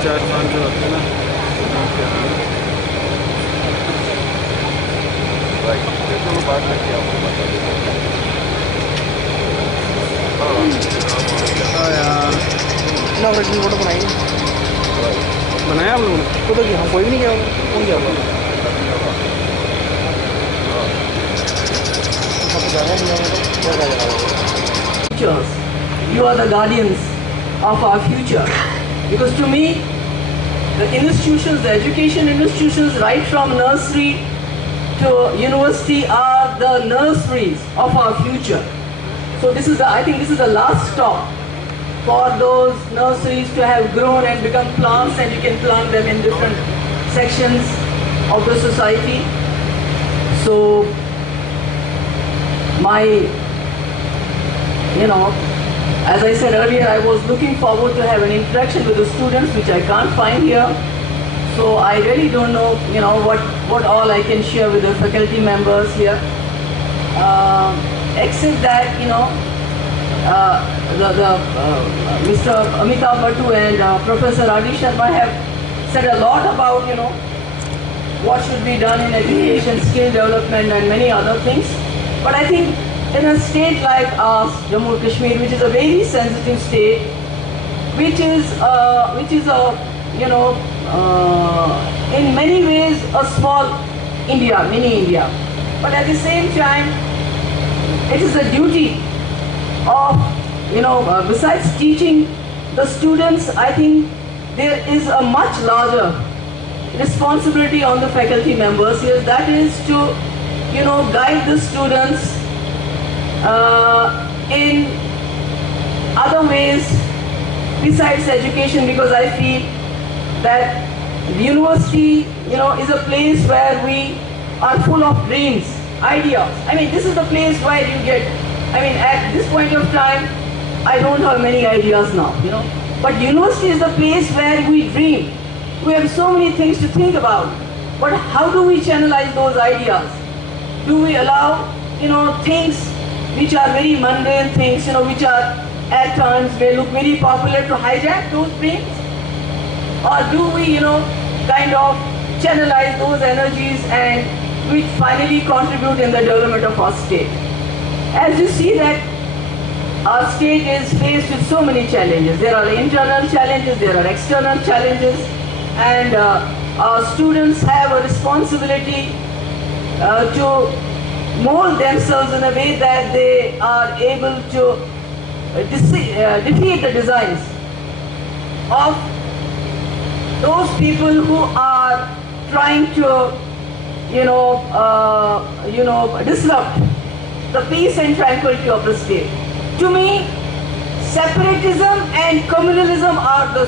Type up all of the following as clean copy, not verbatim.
4-5 होते हैं ना। चलो बात करके आपको बता देता हाँ यार, ना रखी फोटो बनाई बनाया आप लोगों ने? फोटो की, हाँ कोई भी नहीं गया होगा। कौन गया होगा? सब जा रहा है, नहीं होगा तो क्या जा रहा है? Teachers, you are the guardians of our future. Because to me, the institutions, the education institutions, right from nursery to university, are the nurseries of our future. So this is the, I think this is the last stop for those nurseries to have grown and become plants, and you can plant them in different sections of the society. So my, as I said earlier, I was looking forward to have an interaction with the students, which I can't find here. So I really don't know, what all I can share with the faculty members here. Except that, Mr. Amitabh Bhattu and Professor Adi Sharma have said a lot about, what should be done in education, skill development and many other things. But I think in a state like ours, Jammu and Kashmir, which is a very sensitive state, which is in many ways a small India, mini India. But at the same time, it is the duty of, besides teaching the students, I think there is a much larger responsibility on the faculty members here. That is to, guide the students in other ways besides education, because I feel that the university, is a place where we are full of dreams, ideas. I mean, this is the place where you get, at this point of time, I don't have many ideas now, But university is the place where we dream. We have so many things to think about. But how do we channelize those ideas? Do we allow, things which are very mundane things, which are at times may look very popular, to hijack those dreams? Or do we, kind of channelize those energies and which finally contribute in the development of our state? As you see that our state is faced with so many challenges. There are internal challenges, there are external challenges, and our students have a responsibility to mold themselves in a way that they are able to defeat the designs of those people who are trying to, disrupt the peace and tranquility of the state. To me, separatism and communalism are the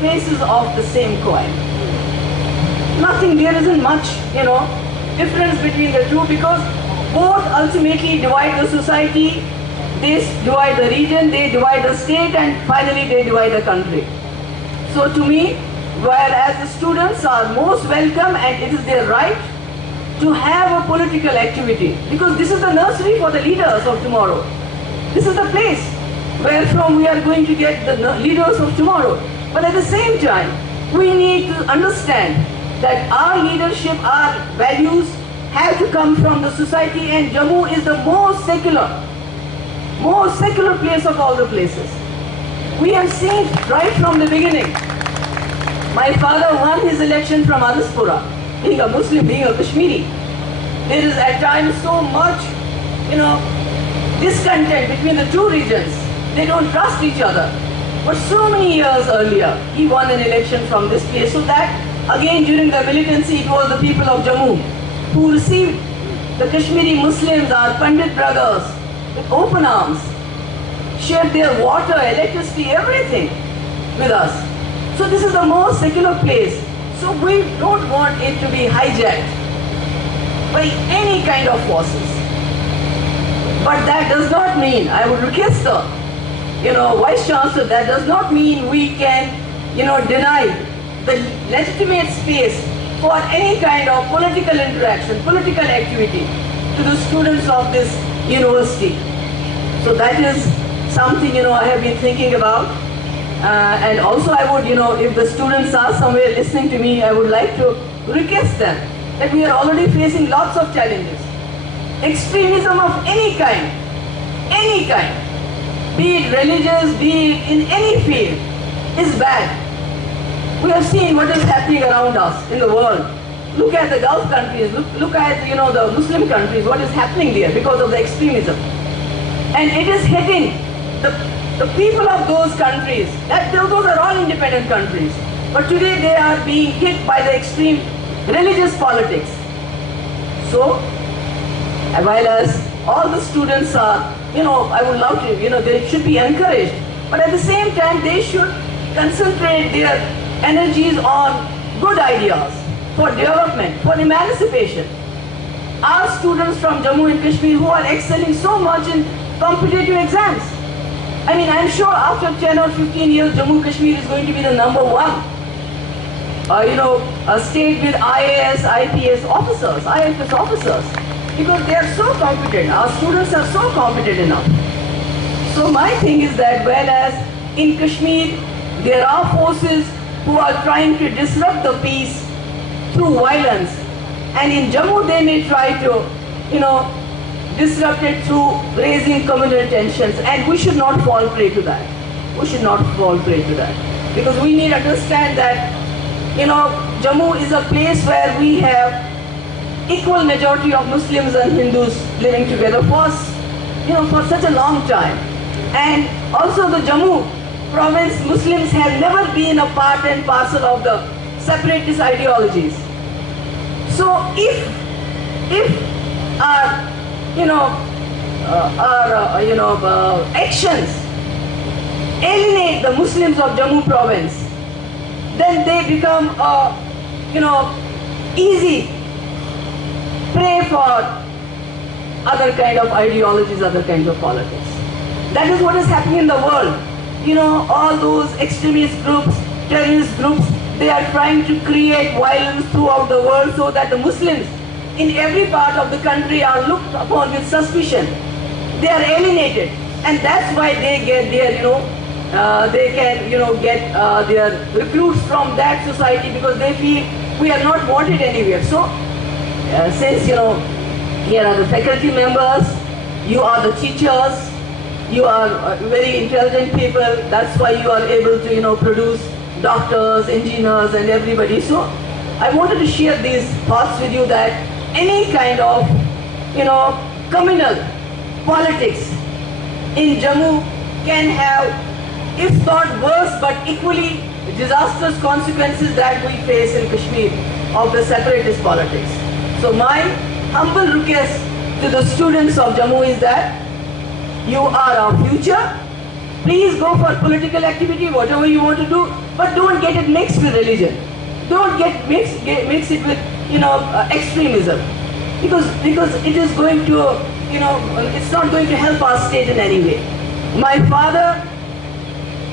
faces of the same coin. Nothing, there isn't much, difference between the two, because both ultimately divide the society, they divide the region, they divide the state, and finally they divide the country. So to me, whereas the students are most welcome and it is their right to have a political activity, because this is the nursery for the leaders of tomorrow. This is the place where from we are going to get the leaders of tomorrow. But at the same time, we need to understand that our leadership, our values have to come from the society, and Jammu is the most secular place of all the places. We have seen right from the beginning. My father won his election from Adaspura, being a Muslim, being a Kashmiri. There is at times so much, discontent between the two regions. They don't trust each other. But so many years earlier, he won an election from this place, so that again during the militancy, it was the people of Jammu who received the Kashmiri Muslims, our Pandit brothers, with open arms, shared their water, electricity, everything with us. So this is the most secular place. So we don't want it to be hijacked by any kind of forces. But that does not mean, I would request the, Vice Chancellor, that does not mean we can, deny the legitimate space for any kind of political interaction, political activity to the students of this university. So that is something, I have been thinking about. And also I would, if the students are somewhere listening to me, I would like to request them that we are already facing lots of challenges. Extremism of any kind, be it religious, be it in any field, is bad. We have seen what is happening around us in the world. Look at the Gulf countries, look at the Muslim countries, what is happening there because of the extremism. And it is hitting the people of those countries. Those are all independent countries. But today they are being hit by the extreme religious politics. So, while as all the students are, I would love to, they should be encouraged. But at the same time, they should concentrate their energies on good ideas for development, for emancipation. Our students from Jammu and Kashmir who are excelling so much in competitive exams. I mean, I'm sure after 10 or 15 years, Jammu and Kashmir is going to be the number one, a state with IAS, IPS officers, IFS officers, because they are so competent. Our students are so competent enough. So my thing is that whereas in Kashmir, there are forces who are trying to disrupt the peace through violence, and in Jammu they may try to, disrupt it through raising communal tensions, and we should not fall prey to that. We should not fall prey to that. Because we need to understand that, Jammu is a place where we have equal majority of Muslims and Hindus living together for such a long time. And also the Jammu province Muslims have never been a part and parcel of the separatist ideologies. So if our actions alienate the Muslims of Jammu province, then they become easy prey for other kind of ideologies, other kinds of politics. That is what is happening in the world. All those extremist groups, terrorist groups, they are trying to create violence throughout the world so that the Muslims in every part of the country are looked upon with suspicion. They are alienated, and that's why they get their, they can, get their recruits from that society because they feel we are not wanted anywhere. So, since, here are the faculty members, you are the teachers, you are very intelligent people, that's why you are able to, produce doctors, engineers, and everybody. So, I wanted to share these thoughts with you that any kind of, communal politics in Jammu can have, if not worse, but equally disastrous consequences that we face in Kashmir of the separatist politics. So my humble request to the students of Jammu is that you are our future. Please go for political activity, whatever you want to do, but don't get it mixed with religion. Don't mix it with, extremism. Because it is going to, it's not going to help our state in any way. My father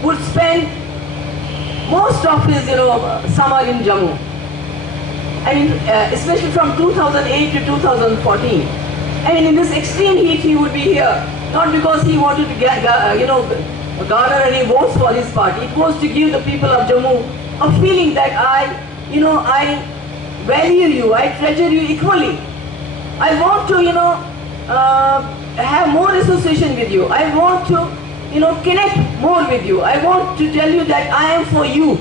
would spend most of his, summer in Jammu. I mean, especially from 2008 to 2014. I mean, in this extreme heat, he would be here, not because he wanted to get, garner any votes for his party. It was to give the people of Jammu a feeling that I value you, I treasure you equally. I want to, have more association with you. I want to, connect more with you. I want to tell you that I am for you.